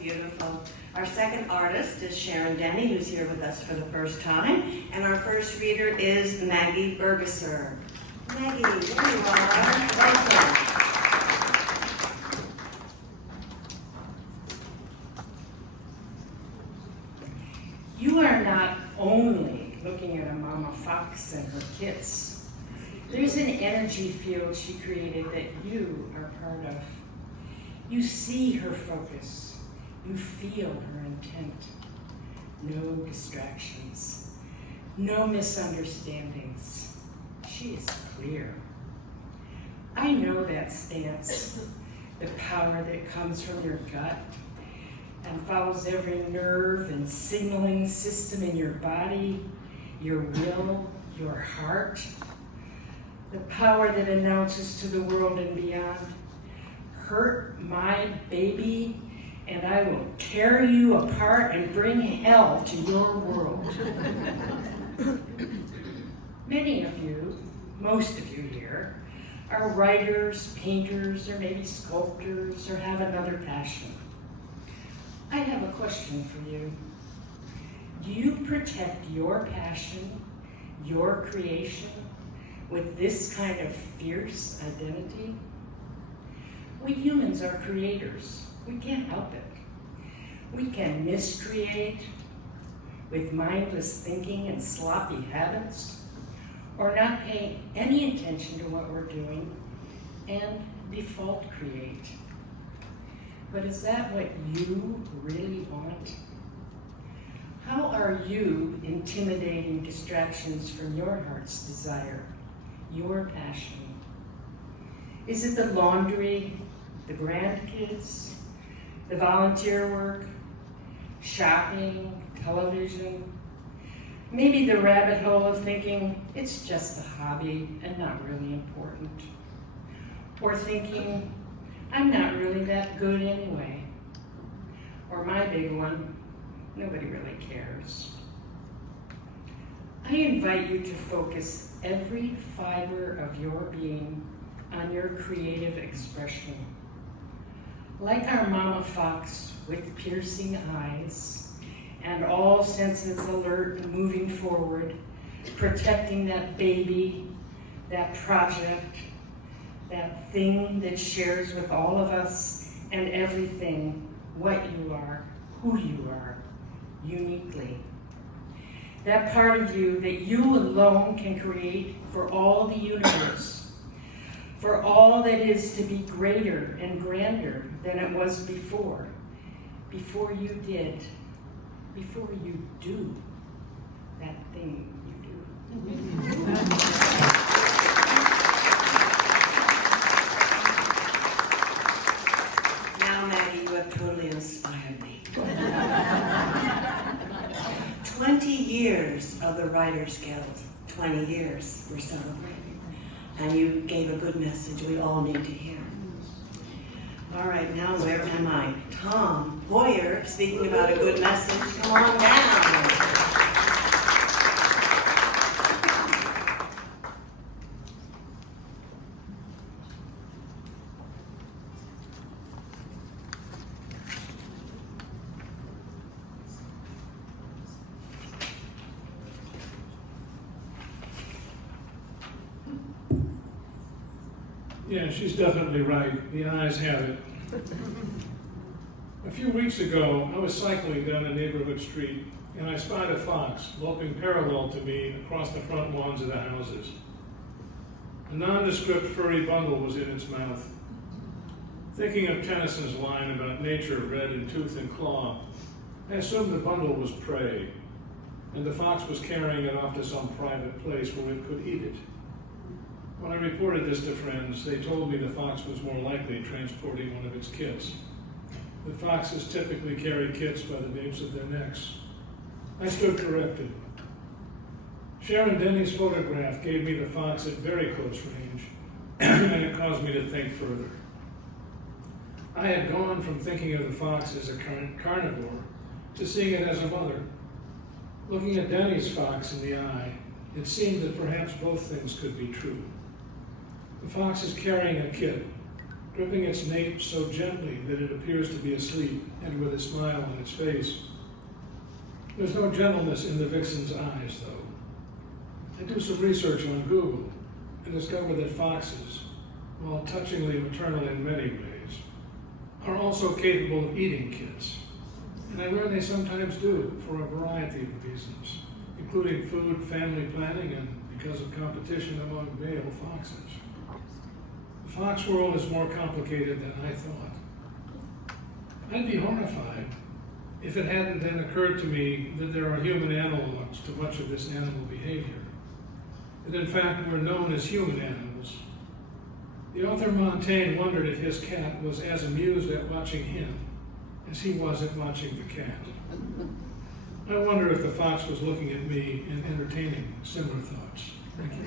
Beautiful. Our second artist is Sharon Denny, who's here with us for the first time. And our first reader is Maggie Bergesser. Maggie, there you are. Welcome. You are not only looking at a mama fox and her kits. There's an energy field she created that you are part of. You see her focus. You feel her intent. No distractions. No misunderstandings. She is clear. I know that stance, the power that comes from your gut and follows every nerve and signaling system in your body, your will, your heart. The power that announces to the world and beyond, hurt my baby, and I will tear you apart and bring hell to your world. Many of you, most of you here, are writers, painters, or maybe sculptors, or have another passion. I have a question for you. Do you protect your passion, your creation, with this kind of fierce identity? We humans are creators. We can't help it. We can miscreate with mindless thinking and sloppy habits, or not pay any attention to what we're doing and default create. But is that what you really want? How are you intimidating distractions from your heart's desire, your passion? Is it the laundry, the grandkids, the volunteer work, shopping, television? Maybe the rabbit hole of thinking it's just a hobby and not really important. Or thinking, I'm not really that good anyway. Or my big one, nobody really cares. I invite you to focus every fiber of your being on your creative expression. Like our mama fox with piercing eyes and all senses alert and moving forward, protecting that baby, that project, that thing that shares with all of us and everything what you are, who you are, uniquely. That part of you that you alone can create for all the universe, for all that is to be greater and grander than it was before you did, before you do that thing you do. Now, Maggie, you have totally inspired me. 20 years of the Writers Guild. 20 years we're celebrating. And you gave a good message we all need to hear. All right, now where am I? Tom Hoyer, speaking about a good message. Come on down. Yeah, she's definitely right. The eyes have it. A few weeks ago, I was cycling down a neighborhood street, and I spied a fox loping parallel to me across the front lawns of the houses. A nondescript furry bundle was in its mouth. Thinking of Tennyson's line about nature red in tooth and claw, I assumed the bundle was prey, and the fox was carrying it off to some private place where it could eat it. When I reported this to friends, they told me the fox was more likely transporting one of its kits. That foxes typically carry kits by the names of their necks. I stood corrected. Sharon Denny's photograph gave me the fox at very close range, and it caused me to think further. I had gone from thinking of the fox as a carnivore to seeing it as a mother. Looking at Denny's fox in the eye, it seemed that perhaps both things could be true. The fox is carrying a kit, gripping its nape so gently that it appears to be asleep, and with a smile on its face. There's no gentleness in the vixen's eyes, though. I do some research on Google and discover that foxes, while touchingly maternal in many ways, are also capable of eating kids. And I learn they sometimes do for a variety of reasons, including food, family planning, and because of competition among male foxes. The fox world is more complicated than I thought. I'd be horrified if it hadn't then occurred to me that there are human analogs to much of this animal behavior, that in fact we're known as human animals. The author Montaigne wondered if his cat was as amused at watching him as he was at watching the cat. I wonder if the fox was looking at me and entertaining similar thoughts. Thank you.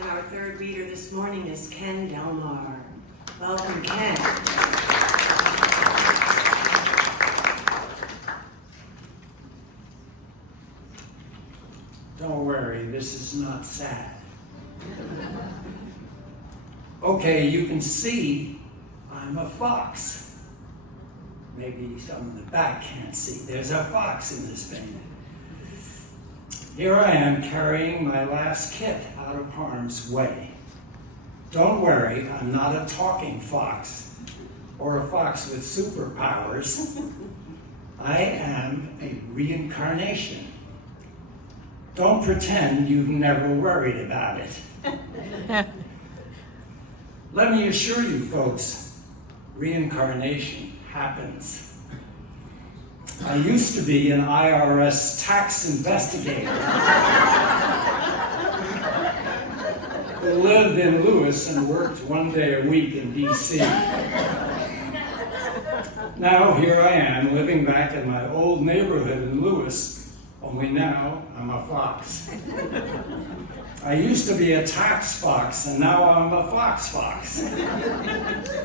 And our third reader this morning is Ken Delmar. Welcome, Ken. Don't worry, this is not sad. Okay, you can see I'm a fox. Maybe some in the back can't see. There's a fox in this thing. Here I am carrying my last kit out of harm's way. Don't worry, I'm not a talking fox or a fox with superpowers. I am a reincarnation. Don't pretend you've never worried about it. Let me assure you folks, reincarnation happens. I used to be an IRS tax investigator who lived in Lewis and worked one day a week in DC. Now here I am living back in my old neighborhood in Lewis, only now I'm a fox. I used to be a tax fox, and now I'm a fox.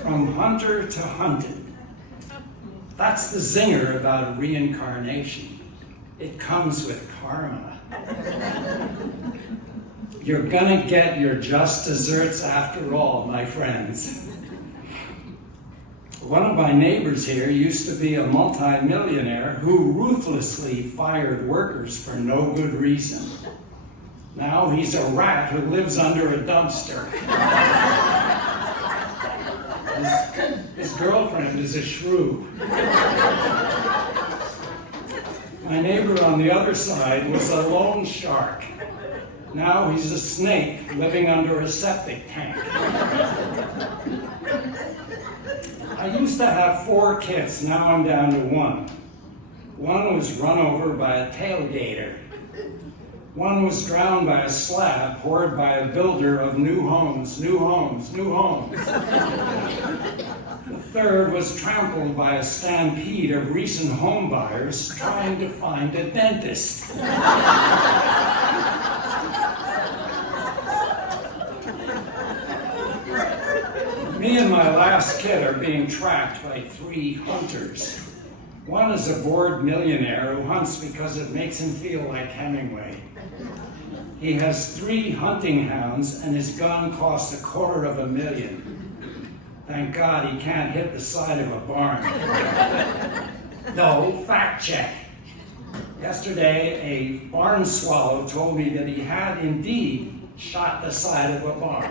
From hunter to hunted. That's the zinger about reincarnation. It comes with karma. You're gonna get your just desserts after all, my friends. One of my neighbors here used to be a multimillionaire who ruthlessly fired workers for no good reason. Now he's a rat who lives under a dumpster. His girlfriend is a shrew. My neighbor on the other side was a loan shark. Now he's a snake living under a septic tank. I used to have 4 kids, now I'm down to 1. One was run over by a tailgater. One was drowned by a slab poured by a builder of new homes. The third was trampled by a stampede of recent home buyers trying to find a dentist. Me and my last kid are being tracked by 3 hunters. One is a bored millionaire who hunts because it makes him feel like Hemingway. He has 3 hunting hounds, and his gun costs $250,000. Thank God he can't hit the side of a barn. No, fact check. Yesterday, a barn swallow told me that he had indeed shot the side of a barn.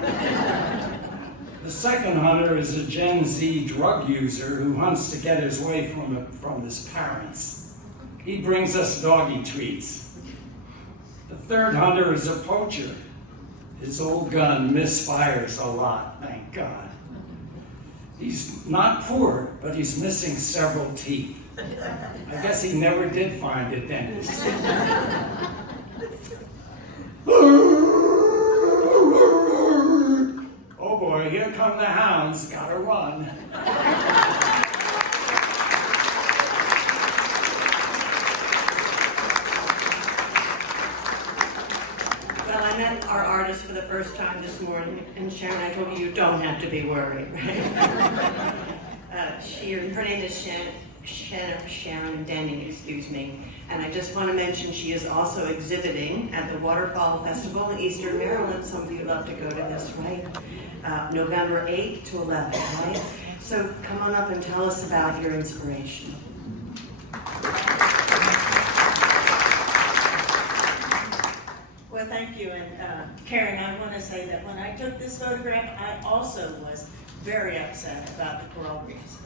The second hunter is a Gen Z drug user who hunts to get his way from his parents. He brings us doggy treats. The third hunter is a poacher. His old gun misfires a lot, thank God. He's not poor, but he's missing several teeth. I guess he never did find a dentist. Oh boy, here come the hounds, gotta run. Well, I met our artist for the first time this morning, and Sharon, I told you don't have to be worried, right? Her name is Sharon and Denny, excuse me. And I just want to mention she is also exhibiting at the Waterfall Festival in Eastern Maryland. Some of you love to go to this, right? November 8th to 11th, right? So come on up and tell us about your inspiration. Well, thank you. And Karen, I want to say that when I took this photograph, I also was very upset about the coral reefs.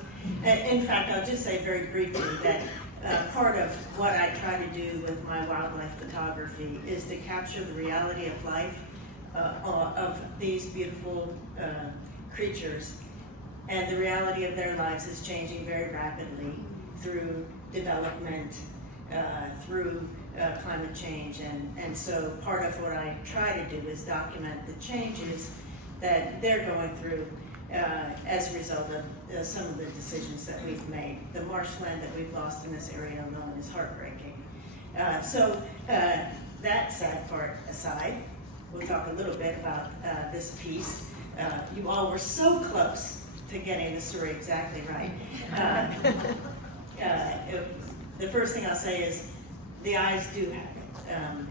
In fact, I'll just say very briefly that part of what I try to do with my wildlife photography is to capture the reality of life of these beautiful creatures. And the reality of their lives is changing very rapidly through development, through climate change. And so part of what I try to do is document the changes that they're going through as a result of some of the decisions that we've made. The marshland that we've lost in this area alone is heartbreaking. So that sad part aside, we'll talk a little bit about this piece. You all were so close to getting the story exactly right. The first thing I'll say is the eyes do have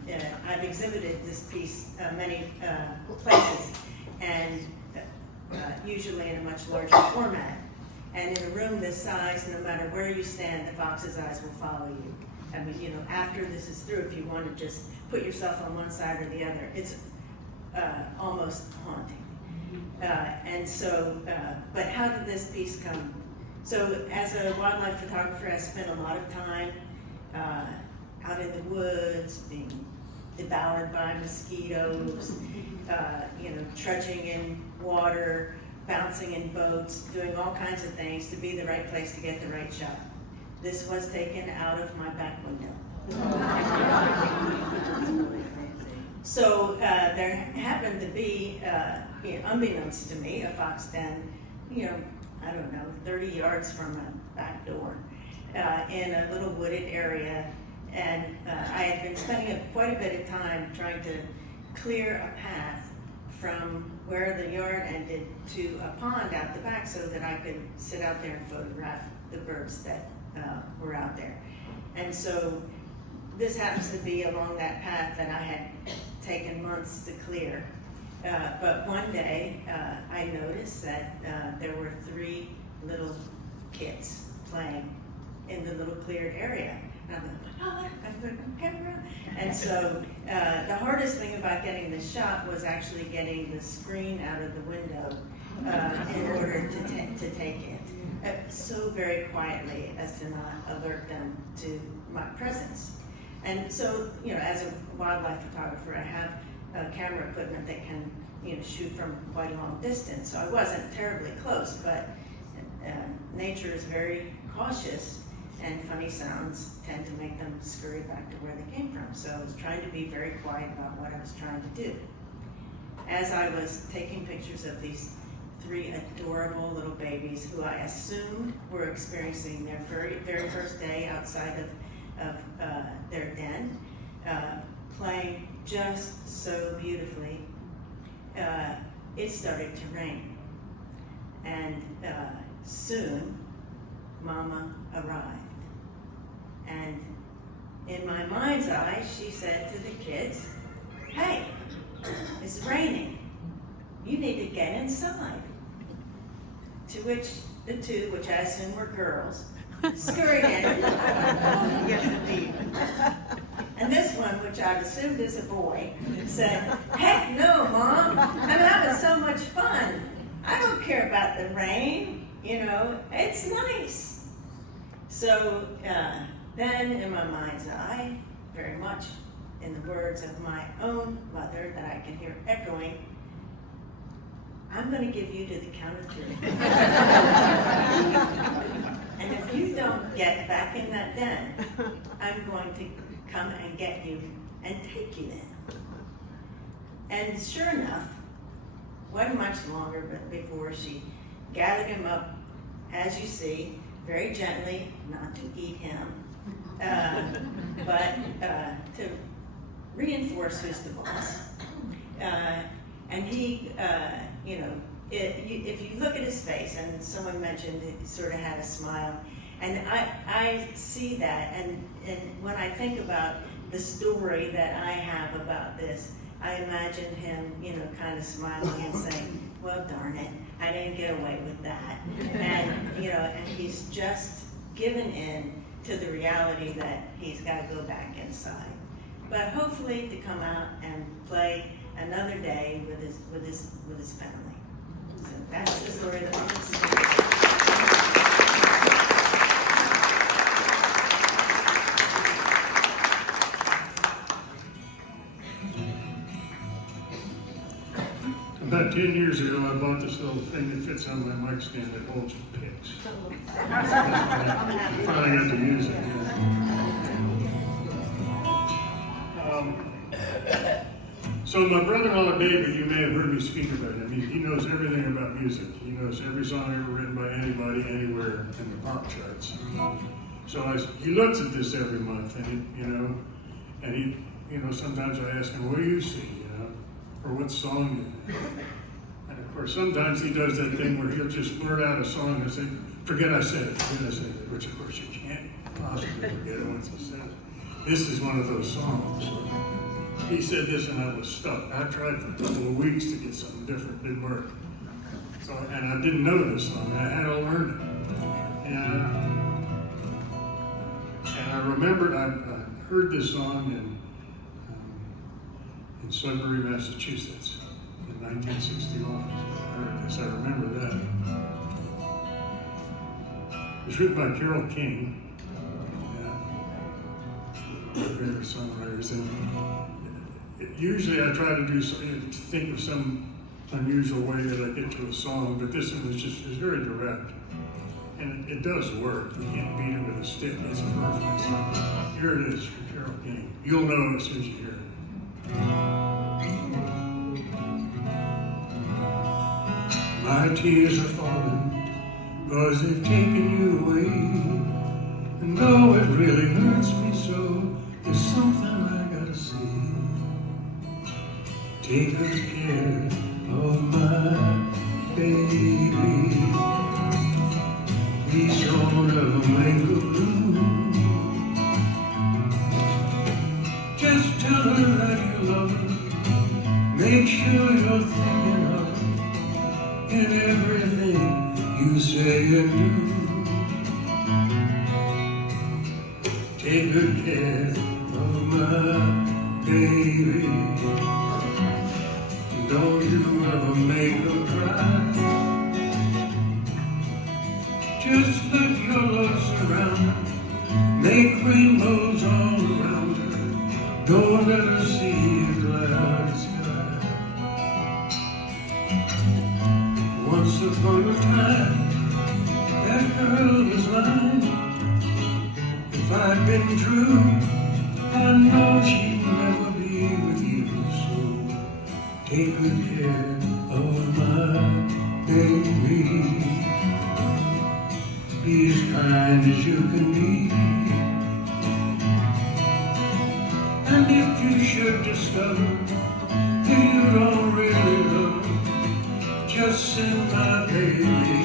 it. I've exhibited this piece many places, and usually in a much larger format. And in a room this size, no matter where you stand, the fox's eyes will follow you. I mean, you know, after this is through, if you want to just put yourself on one side or the other, it's almost haunting. And so, but how did this piece come? So as a wildlife photographer, I spent a lot of time out in the woods, being devoured by mosquitoes, trudging in water, bouncing in boats, doing all kinds of things to be the right place to get the right shot. This was taken out of my back window. So there happened to be, unbeknownst to me, a fox den, 30 yards from my back door in a little wooded area. And I had been spending quite a bit of time trying to clear a path from where the yard ended to a pond out the back so that I could sit out there and photograph the birds that were out there. And so this happens to be along that path that I had taken months to clear. But one day I noticed that there were 3 little kids playing in the little cleared area. And I'm like, oh my God, I'm put my camera. And so the hardest thing about getting this shot was actually getting the screen out of the window in order to take it. So very quietly as to not alert them to my presence. And so, as a wildlife photographer, I have camera equipment that can, shoot from quite a long distance. So I wasn't terribly close, but nature is very cautious, and funny sounds tend to make them scurry back to where they came from. So I was trying to be very quiet about what I was trying to do. As I was taking pictures of these 3 adorable little babies who I assumed were experiencing their very, very first day outside of their den, playing just so beautifully, it started to rain. And soon, Mama arrived. And in my mind's eye, she said to the kids, hey, it's raining. You need to get inside. To which the 2, which I assume were girls, scurried in. Yes, indeed. And this one, which I've assumed is a boy, said, heck no, Mom, I'm having so much fun. I don't care about the rain, it's nice. So then in my mind's eye, very much in the words of my own mother that I can hear echoing, I'm going to give you to the count of 3. And if you don't get back in that den, I'm going to come and get you and take you there. And sure enough, wasn't much longer but before she gathered him up, as you see, very gently, not to eat him, but to reinforce who's the boss. And he, if you look at his face, and someone mentioned it sort of had a smile, And I see that, and when I think about the story that I have about this, I imagine him, kind of smiling and saying, well, darn it, I didn't get away with that. And, and he's just given in to the reality that he's got to go back inside. But hopefully to come out and play another day with his family. So that's the story that I'm listening. About 10 years ago, I bought this little thing that fits on my mic stand that holds picks. I finally got to use it. So my brother-in-law David, you may have heard me speak about him. He knows everything about music. He knows every song ever written by anybody, anywhere in the pop charts. So he looks at this every month, and he, sometimes I ask him, what do you see, or what song? And of course, sometimes he does that thing where he'll just blurt out a song and say, forget I said it, which of course you can't possibly forget it once he says it. This is one of those songs. He said this and I was stuck. I tried for a couple of weeks to get something different, didn't work. So, and I didn't know this song, I had to learn it. And I remembered, I heard this song in Sudbury, Massachusetts in 1961. I heard this, I remember that. It was written by Carole King, my favorite songwriters. And usually I try to do something, to think of some unusual way that I get to a song, but this one is very direct. And it does work. You can't beat it with a stick. It's a perfect song. Here it is from Carole King. You'll know as soon as you hear it. My tears are falling, 'cause they've taken you away. And though it really hurts me so, there's something I gotta say. Take good care of my baby. Please don't ever make her blue. Just tell her that you love her. Make sure you're thinking of her in everything you say and do. Take good care of my baby. Don't you ever make her cry. Just let your love surround her. Make rainbows all around her. Don't let her see a clouded sky. Once upon a time, that girl was mine. If I'd been true, I know she'd never be with you. So take good care of my baby. Be as kind as you can be. And if you should discover that you don't really love her, just send my baby